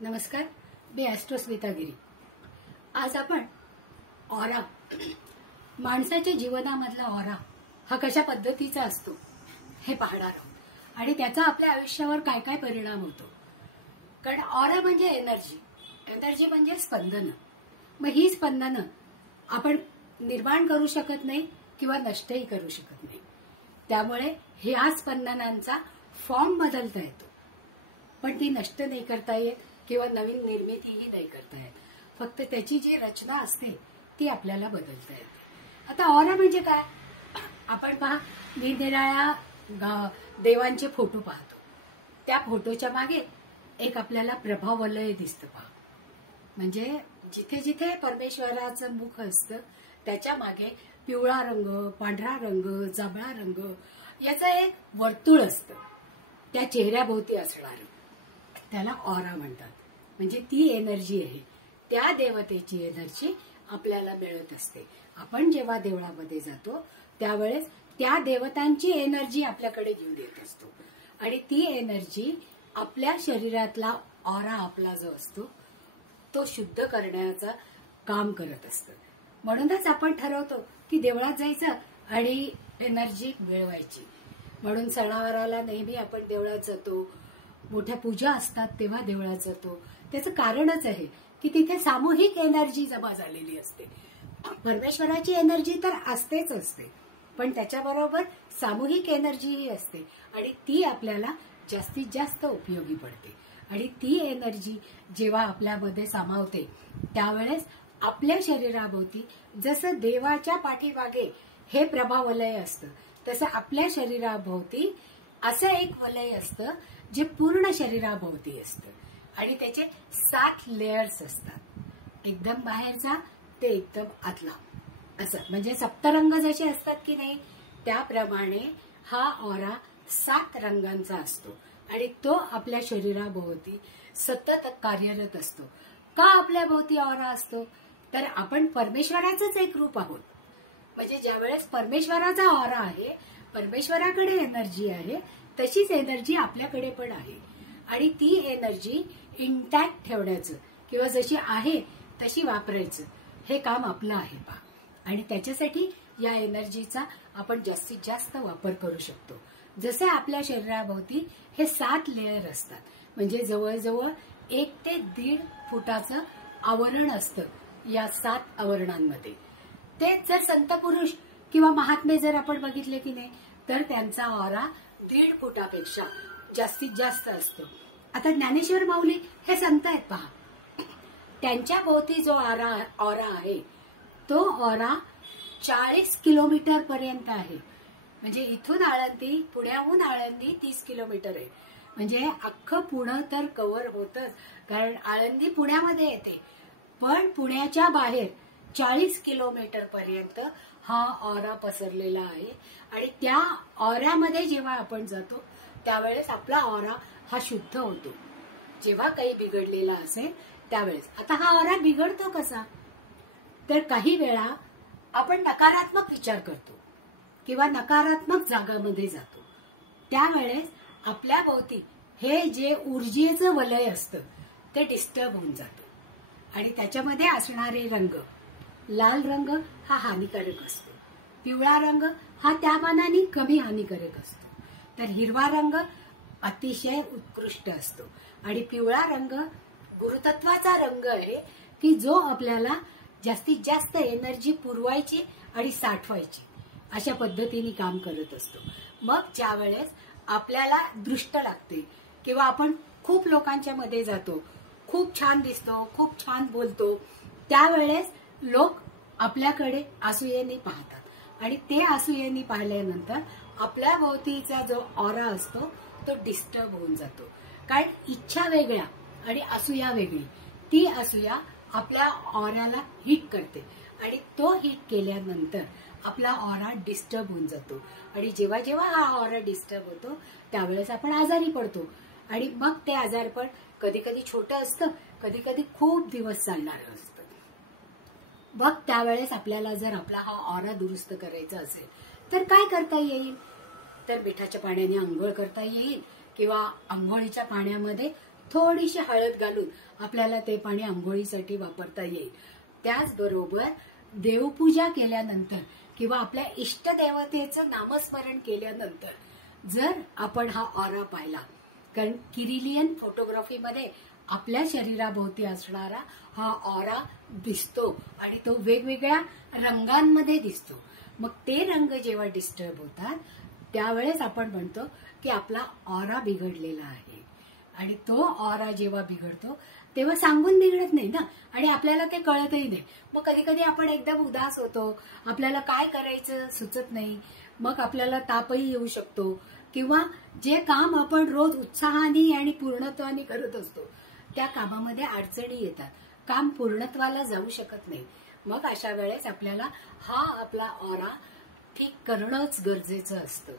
नमस्कार, मी ॲस्ट्रो स्मिता गिरी। आज आपण ऑरा, माणसाच्या जीवनामधला ऑरा हा कशा पद्धतीचा असतो हे पाहणार आहोत आणि त्याचा आपल्या आयुष्यावर काय काय परिणाम होतो। कारण ऑरा म्हणजे एनर्जी म्हणजे स्पंदनं। मग ही स्पंदनं आपण निर्माण करू शकत नाही किंवा नष्टही करू शकत नाही। त्यामुळे ह्या स्पंदनांचा फॉर्म बदलता येतो, पण ती नष्ट नाही करता येत किंवा नवीन निर्मितीही नाही करता येत। फक्त त्याची जी रचना असते ती आपल्याला बदलता येते। आता ऑरा म्हणजे काय? आपण पहा, निरनिराळ्या देवांचे फोटो पाहतो, त्या फोटोच्या मागे एक आपल्याला प्रभावलय दिसतं पहा। म्हणजे जिथे जिथे परमेश्वराचं मुख असतं त्याच्या मागे पिवळा रंग, पांढरा रंग, जांभळा रंग याचं एक वर्तुळ असतं, त्या चेहऱ्याभोवती असणारं, त्याला ऑरा म्हणतात। म्हणजे ती एनर्जी आहे, त्या देवतेची एनर्जी आपल्याला मिळत असते। आपण जेव्हा देवळामध्ये जातो त्यावेळेस त्या देवतांची एनर्जी आपल्याकडे घेऊन येत असतो आणि ती एनर्जी आपल्या शरीरातला ऑरा आपला जो असतो तो शुद्ध करण्याचं काम करत असतं। म्हणूनच आपण ठरवतो की देवळात जायचं आणि एनर्जी मिळवायची। म्हणून सणावाराला नेहमी आपण देवळात जातो, मोठ्या पूजा असतात तेव्हा देवळात जातो। त्याचं कारणच आहे की तिथे सामूहिक एनर्जी जमा झालेली असते। परमेश्वराची एनर्जी तर असतेच असते, पण त्याच्याबरोबर सामूहिक एनर्जीही असते आणि ती आपल्याला जास्तीत जास्त उपयोगी पडते। आणि ती एनर्जी जेव्हा आपल्यामध्ये सामावते त्यावेळेस आपल्या शरीराभोवती जसं देवाच्या पाठीमागे हे प्रभावलय असतं, तसं आपल्या शरीराभोवती असं एक वलय असतं जे पूर्ण शरीराभोवती असतं आणि त्याचे 7 लेयर्स असतात, एकदम बाहेरचा ते एकदम आतला, असं म्हणजे सप्तरंग जसे असतात की नाही त्याप्रमाणे हा ऑरा 7 रंगांचा असतो आणि तो आपल्या शरीराभोवती सतत कार्यरत असतो। का आपल्या भोवती ऑरा असतो? तर आपण परमेश्वराचंच एक रूप आहोत। म्हणजे ज्यावेळेस परमेश्वराचा ऑरा आहे, परमेश्वराकडे एनर्जी आहे, तशीच एनर्जी आपल्याकडे पण आहे आणि ती एनर्जी इंटॅक्ट ठेवण्याचं किंवा जशी आहे तशी वापरायचं हे काम आपलं आहे पहा। आणि त्याच्यासाठी या एनर्जीचा आपण जास्तीत जास्त वापर करू शकतो। जसं आपल्या शरीराभोवती हे 7 लेयर असतात, म्हणजे जवळजवळ 1 ते 1.5 फुटाचं आवरण असतं या 7 आवरणांमध्ये। ते जर संत पुरुष किंवा महात्मे जर आपण बघितले की नाही तर त्यांचा ऑरा 1.5 फुटापेक्षा जास्तीत जास्त असतो। आता ज्ञानेश्वर माऊली हे संत आहेत पहा, त्यांच्या भोवती जो ऑरा आहे तो ऑरा 40 किलोमीटर पर्यंत आहे। म्हणजे इथून आळंदी, पुण्याहून आळंदी 30 किलोमीटर आहे। म्हणजे अख्खं पुणे तर कव्हर होतच, कारण आळंदी पुण्यामध्ये येते, पण पुण्याच्या बाहेर 40 किलोमीटर पर्यंत हा ऑरा पसरलेला आहे। आणि त्या ऑऱ्यामध्ये जेव्हा आपण जातो त्यावेळेस आपला ऑरा हा शुद्ध होतो, जेव्हा काही बिघडलेला असेल त्यावेळेस। आता हा ऑरा बिघडतो कसा? तर काही वेळा आपण नकारात्मक विचार करतो किंवा नकारात्मक जागामध्ये जातो, त्यावेळेस आपल्या भोवती हे जे ऊर्जेचं वलय असतं ते डिस्टर्ब होऊन जातं आणि त्याच्यामध्ये असणारे रंग, लाल रंग हा हानिकारक असतो, पिवळा रंग हा त्या मानाने कमी हानिकारक असतो, तर हिरवा रंग अतिशय उत्कृष्ट असतो आणि पिवळा रंग गुरुतत्वाचा रंग आहे की जो आपल्याला जास्तीत जास्त एनर्जी पुरवायची आणि साठवायची अशा पद्धतीने काम करत असतो। मग ज्या वेळेस आपल्याला दृष्ट लागते किंवा आपण खूप लोकांच्या मध्ये जातो, खूप छान दिसतो, खूप छान बोलतो, त्यावेळेस लोक आपल्याकडे असूयेने पाहतात आणि ते असूयेने पाहिल्यानंतर आपल्या भोवतीचा जो ऑरा असतो तो डिस्टर्ब होऊन जातो। कारण इच्छा वेगळ्या आणि असूया वेगळी, ती असूया आपल्या ऑराला हिट करते आणि तो हिट केल्यानंतर आपला ऑरा डिस्टर्ब होऊन जातो आणि जेव्हा जेव्हा हा ऑरा डिस्टर्ब होतो त्यावेळेस आपण आजारी पडतो आणि मग ते आजारपण कधी कधी छोटं असतं, कधी कधी खूप दिवस चालणारं असतं। मग त्यावेळेस आपल्याला जर आपला हा ऑरा दुरुस्त करायचा असेल तर काय करता येईल? तर मिठाच्या पाण्याने आंघोळ करता येईल किंवा आंघोळीच्या पाण्यामध्ये थोडीशी हळद घालून आपल्याला ते पाणी आंघोळीसाठी वापरता येईल. त्याचबरोबर देवपूजा केल्यानंतर किंवा आपल्या इष्टदेवतेचं नामस्मरण केल्यानंतर जर आपण हा ऑरा पाहिला, कारण किरिलियन फोटोग्राफीमध्ये आपल्या शरीराभोवती असणारा हा ऑरा दिसतो आणि तो वेगवेगळ्या रंगांमध्ये दिसतो. मग ते रंग जेव्हा डिस्टर्ब होतात त्यावेळेस आपण म्हणतो की आपला ऑरा बिघडलेला आहे. आणि तो ऑरा जेव्हा बिघडतो तेव्हा सांगून बिघडत नाही ना, आणि आपल्याला ते कळतही नाही. मग कधी कधी आपण एकदम उदास होतो, आपल्याला काय करायचं सुचत नाही, मग आपल्याला तापही येऊ शकतो, किंवा जे काम आपण रोज उत्साहाने आणि पूर्णत्वाने करत असतो त्या कामामध्ये अडचणी येतात, काम पूर्णत्वाला जाऊ शकत नाही. मग अशा वेळेस आपल्याला हा आपला ऑरा ठीक करणंच गरजेचं असतं.